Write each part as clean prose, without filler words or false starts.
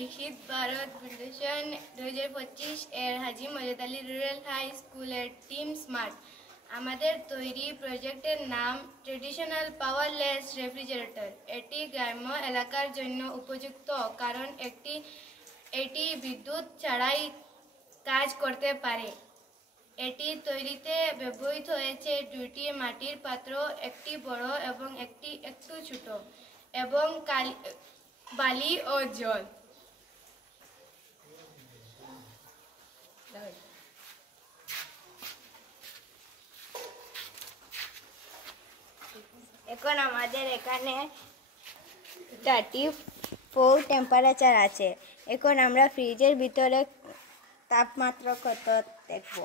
বিকশিত ভারত ফাউন্ডেশন 2025 এর হাজি Majid Ali rural high স্কুলের টিম স্মার্ট আমাদের তৈরি প্রজেক্টের নাম ট্রেডিশনাল পাওয়ারলেস রেফ্রিজারেটর। এটি গ্রাম্য এলাকার জন্য উপযুক্ত কারণ এটি বিদ্যুৎ ছাড়াই কাজ করতে পারে। এটি তৈরিতে ব্যবহৃত হয়েছে দুটি মাটির পাত্র, একটি বড় এবং একটি একটু ছোট, এবং বালি ও জল। এখন আমাদের এখানে 34 টেম্পারেচার আছে। এখন আমরা ফ্রিজের ভিতরে তাপমাত্রা কত দেখব।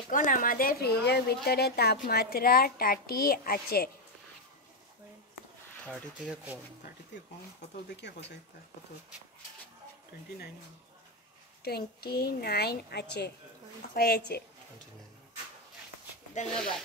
এখন আমাদের ফ্রিজের ভিতরে তাপমাত্রা 30 আছে। 30 থেকে কম, 30 থেকে কম কত দেখি কত 29 আছে, হয়েছে। ধন্যবাদ।